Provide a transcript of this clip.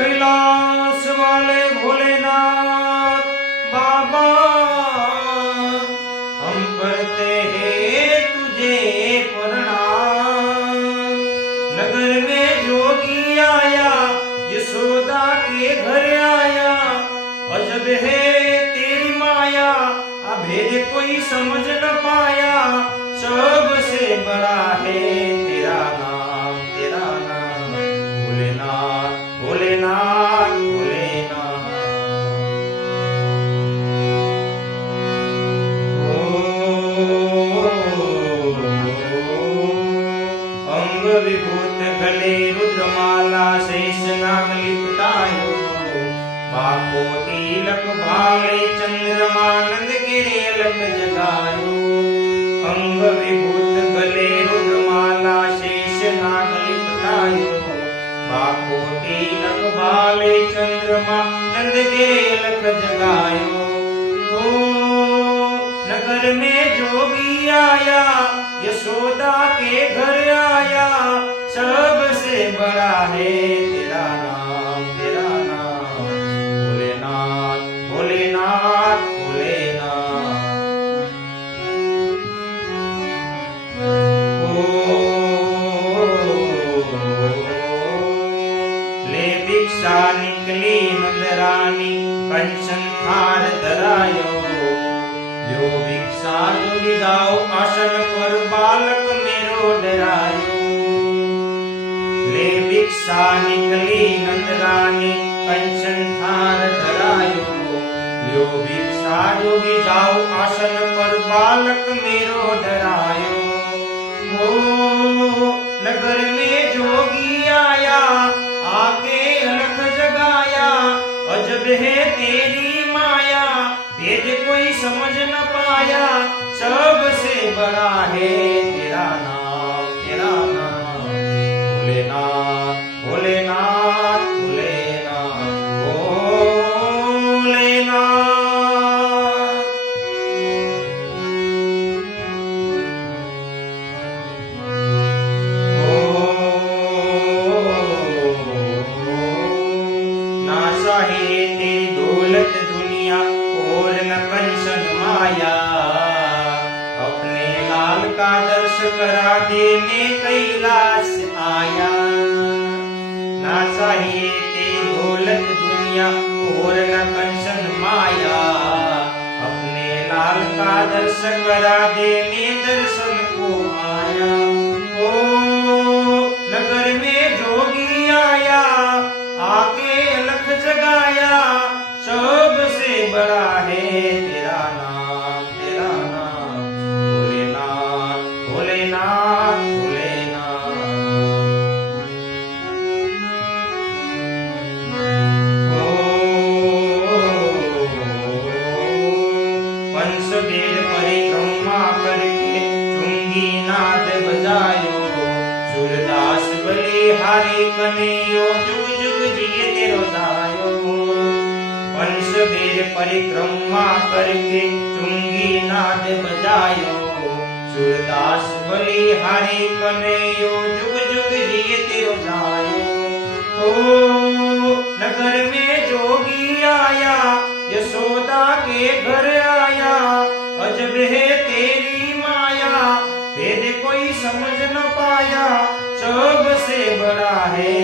कैलाश वाले भोलेनाथ बाबा, हम करते हैं तुझे प्रणाम। नगर में जोगी आया, यशोदा के घर आया, अजब है तेरी माया, अभेद कोई समझ न पाया। सबसे बड़ा है तेरा नाम, तेरा नाम भोलेनाथ, भोलेनाथ, भोलेनाथ। अंग विभूत गले रुद्रमाला, शेष नाग लिपटायो, बाको तिलक भाले चंद्रमा, नंद गिरे अलख जगायो। अंग विभूत गले रुद्रमाला, शेष नाग लिपटायो, बाको तिलक भाले चंद्रमा, नंद गिरे अलख जगायो। नगर में जोगी आया, यशोदा के घर आया, सबसे बड़ा है तेरा नाम, तेरा नाम भोलेनाथ, भोलेनाथ, भोलेनाथ। ले भिक्षा निकली नंदरानी, कंचन थार धरायो, जो भिक्षा जोगी जाओ आसन पर, बालक मेरो डरायो। ले भिक्षा निकली नंदरानी, कंचन थार धरायो, जो भिक्षा जोगी जाओ आसन पर, बालक मेरो डरायो। नगर में जोगी आया, आके अलख जगाया, अजब है तेरी माया, भेद कोई समझ न पाया। सबसे बड़ा है तेरा नाम, तेरा नाम भोलेनाथ, भोलेनाथ, भोलेनाथ, भोलेनाथ। नासा है तेरी दौलत दुनिया, और न कंचन माया, अपने लाल का दर्श करा दे, मैं कैलाश आया। ना चाहिए तेरी दौलत दुनिया, और न कंचन माया, अपने लाल का दर्श करा दे, मैं दर्शन को आया। नगर में जोगी आया, आके अलख जगाया, सबसे बड़ा है तेरा नाम, तेरा नाम भोलेनाथ, भोलेनाथ, भोलेनाथ। पंचबेद परिक्रमा करके चुंगी नाद बजायो, सूरदास बलिहारी कन्हैयो, जुग जुग जिए तेरो दायो। पंचबेद परिक्रमा करके चुंगी नाद बजायो, सूरदास बलिहारी कन्हैयो, जुग जुग जिए तेरो दायो। नगर में जोगी आया, यशोदा के घर आया, अजब है तेरी माया, भेद कोई समझ न पाया। सबसे बड़ा है